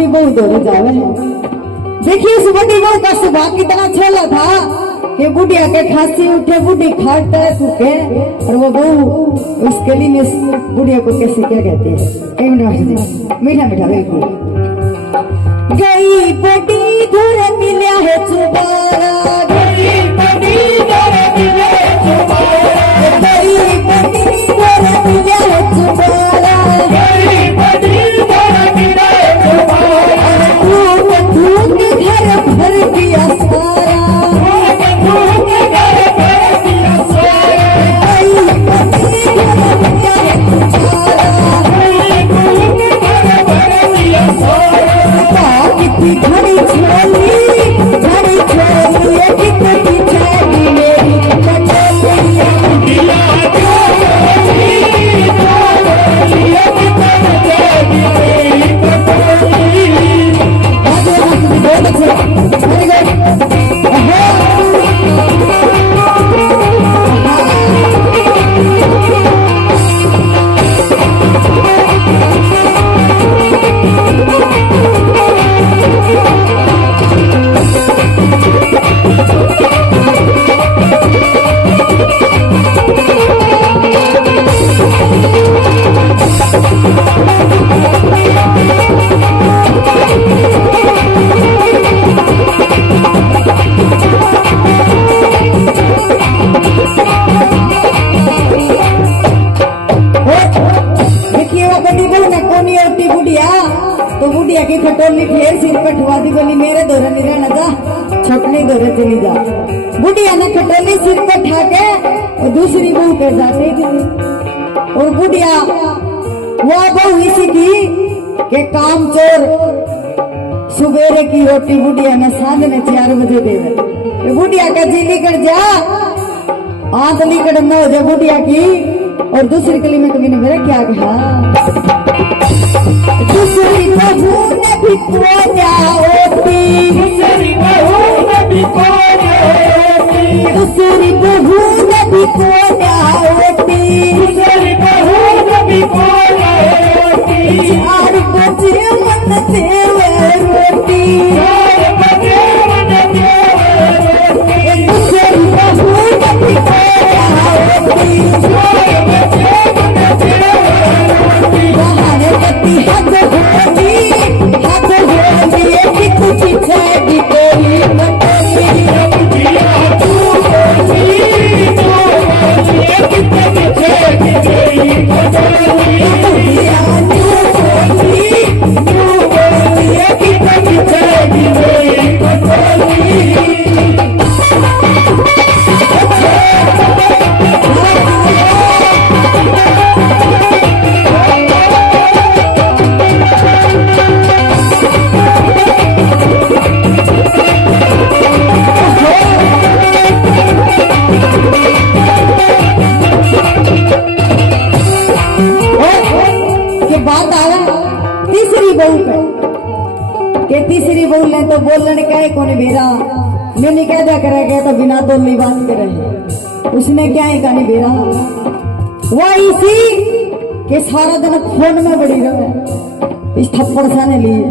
बड़ी बहू दौड़े जावे है। देखिए उस बड़ी बहू का स्वभाव कितना छोला था कि बुढ़िया के खांसी उठे बुढ़ी खाट थूके और वो बहू उसके लिए बुढ़िया को कैसे क्या कहती है मीठा मीठा बिल्कुल। गई बड़ी दूर मिला है चुबारा, गई बड़ी दूर मिला है चुबारा, गई बड़ी दूर मिला है चुबारा, गई बड़ी दूर मिला है चुबारा। धूप धूप घर भर दिया सारा, धूप घर भर दिया सारा, गई बड़ी दूर मिला है चुबारा, गई बड़ी घर भर दिया सारा। कितनी घड़ी छोली कितनी छाली मेरी तो बुढ़िया की खटोली ढेर सिर कटवा दी, बोली मेरे दौरे नहीं रहना जा, छपने दौरे चली जा। बुढ़िया ने खटोली सिर पर उठा के और दूसरी बहू के जाते थी। और बुढ़िया वो बहू इसी थी कि काम चोर सुबेरे की रोटी बुढ़िया ने साँझ ने 4 बजे दे दे। बुढ़िया का जी निकल जा आंत निकल न हो जाए बुढ़िया की। और दूसरी कली में कभी ने मेरा क्या कहा, दूसरी बहू ने भी खोजा होती, दूसरी बहू ने भी खोजा होती, दूसरी बहू ने भी खोजा होती, दूसरी बहू ने भी खोजा होती। 4 बजे मन देवे रोटी, 4 बजे मन देवे रोटी, दूसरी बहू ने भी खोजा होती, 4 बजे मन देवे रोटी। बाहर गति हद होती एक कुछ छेड़ी कोई बटोरी बुढ़िया तू बोली एक कुछ छेड़ी कोई बटोरी बुढ़िया तू बोली एक कुछ छेड़ी कोई बटोरी। तीसरी बहू ने तो बोलने का कौन बेरा मैंने कह दिया करेगा तो बिना बोलनी बात करे। उसने क्या ही कहानी बेरा वो इसी के सारा दिन फोन में बड़ी रहे इस थप्पड़ खाने लिए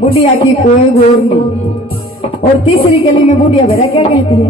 बुढ़िया की कोई गौर नहीं। और तीसरी गली में बुढ़िया बेरा क्या कहती है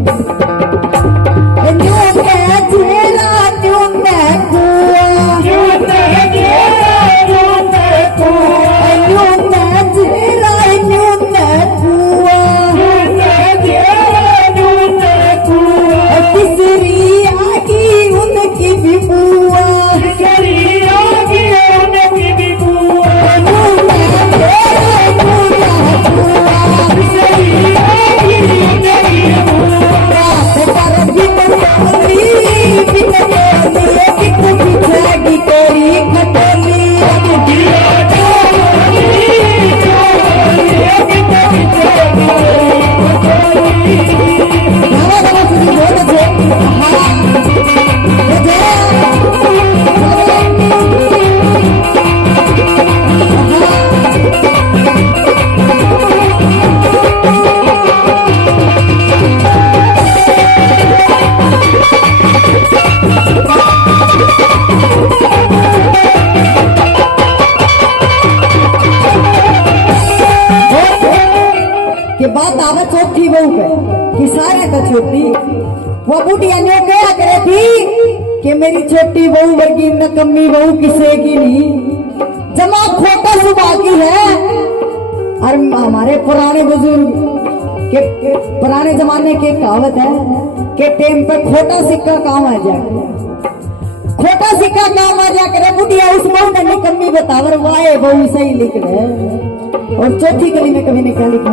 कि बात आवे चौथी बहू पे कि सारे तो छोटी। वो बुढ़िया ने क्या करे थी कि मेरी छोटी बहू वर्गी नकम्मी बहू किसे की नहीं, जमा खोटा सुबह की है। और हमारे पुराने बुजुर्ग के पुराने जमाने की कहावत है कि टेम पे खोटा सिक्का काम आ जाए, खोटा सिक्का काम आ जा करे। बुढ़िया उस बहू ने निकम्मी बतावर वाए बहू सही लिख रहे। और चौथी गली में कभी ने क्या लिखा,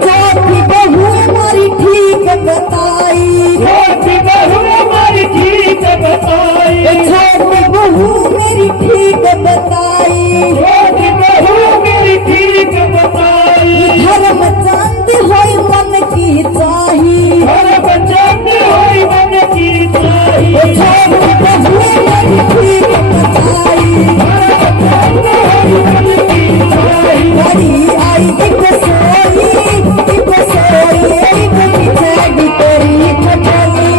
चौथी बहू हमारी ठीक बताई, छोटी बहू हमारी ठीक बताई, छोटी बहू मेरी ठीक बताई, छोटी बहू मेरी ठीक बताई। धर्म चंद होई मन की चाही, हर बचत होई मन की चाही, छोटी बहू मेरी ठीक बताई। होई मन की चाही। बड़ी आई एक सोई, एक सोई, एक पीछे तेरी खटोली।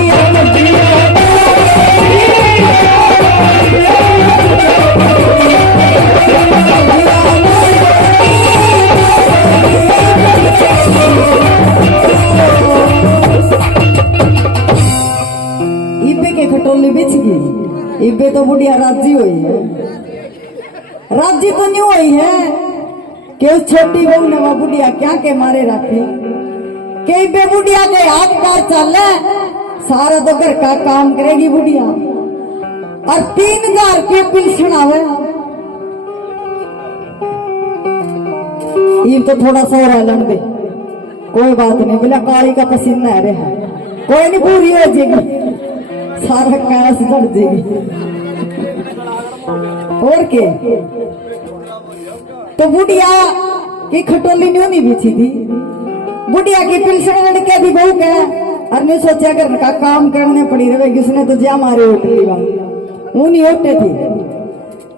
इबे के खटोली बिछ गई, इबे तो बुढ़िया राजी हुई है। राजी तो नहीं हुई है कि उस छोटी बहू ने वो बुढ़िया क्या के मारे रखी कि इबे बुढ़िया के हाथ कार चले, सारा तो घर का काम करेगी बुढ़िया। और 3000 की पेंशन आवे, ये तो थोड़ा सा और लन दे, कोई बात नहीं, बोला काली का पसीना है रे, कोई नहीं, पूरी हो जाएगी, सारा कैश बढ़ जाएगी। और के तो बुढ़िया की खटोली नहीं बिछी थी, बुढ़िया की पेंशन लड़के दी बहू के। और ने सोचा घर का काम करने पड़ी रहेगी, उसने तो जा मारे उठी नहीं उठे थी।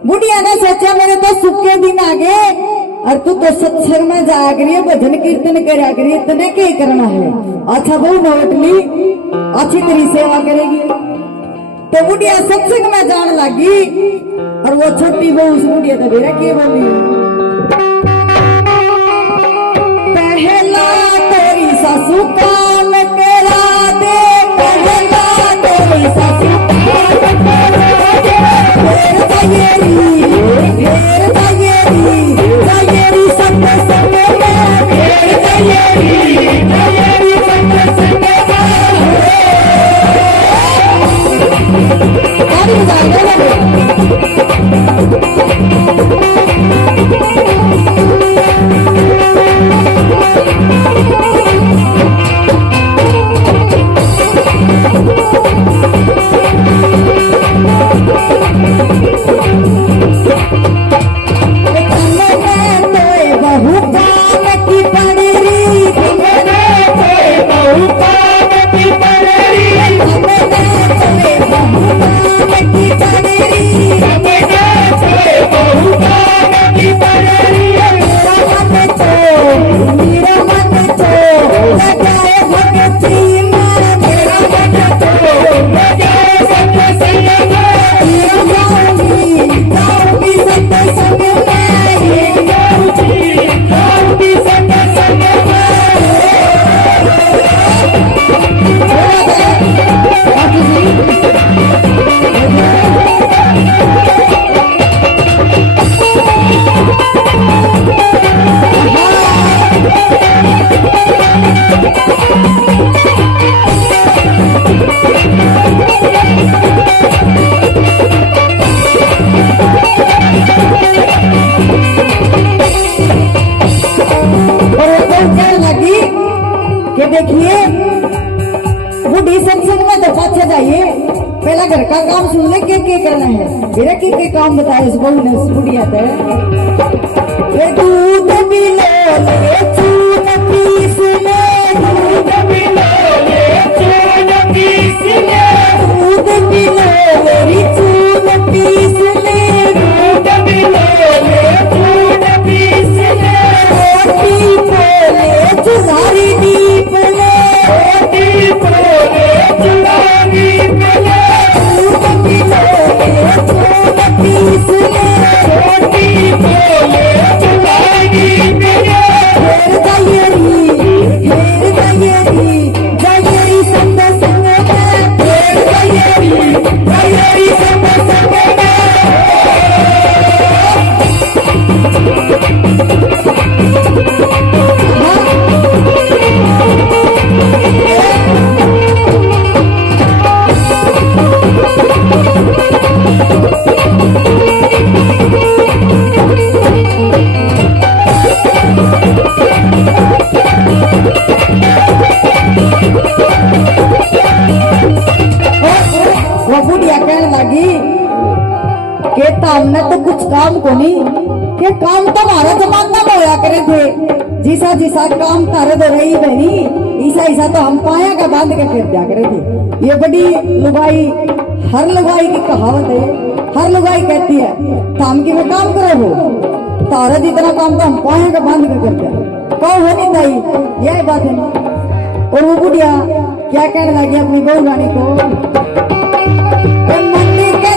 बुढ़िया ने सोचा मेरे तो सुख के दिन आ गए और तू तो सत्संग में जा करिए, भजन कीर्तन करा करिए, इतने क्या करना है। अच्छा बहू ने उठ ली, अच्छी तेरी सेवा करेगी। तो बुढ़िया सत्संग में जाने लगी और वो छोटी बहू उस बुढ़िया तो मेरा क्या बोली, पहला तेरी सासू काम करा दे, पहला तेरी सासू काम करा दे, फिर जाएगी सब संग में, फिर जाएगी सब संग देखिए बुढ़ी सत्संग में तो पाछे जाइए, पहला घर का काम सुन ले क्या करना है, मेरा क्या काम बताया उस बहू ने उस बुढ़िया से। दूध भी लो ले चून पीस ले, दूध भी लो ले चून पीस ले, दूध भी लो मेरी चून पीस ले, दूध भी लो ले चून पीस ले, रोटी पोले चुनारी दीप ले, रोटी पोले चुनारी ले, दूध भी लो ले चून पीस ले, रोटी पोले चुनारी ले। वो बुढ़िया कहने लगी के हमने तो कुछ काम को नहीं के काम तो हमारा जमाना में होया करे थे जिसा जिसा काम तारे दो रही बहनी ईसा ईसा तो हम पाया का बांध के फिर दिया करे थे। ये बड़ी लुगाई हर लुगाई की कहावत है। हर लुगाई कहती है काम की में काम करो हो तारा जितना काम तो हम पाया का बांध के कर दिया कहो है नहीं ताई यही बात है। और वो बुढ़िया क्या कहने लगी अपनी बहू रानी को मंडी के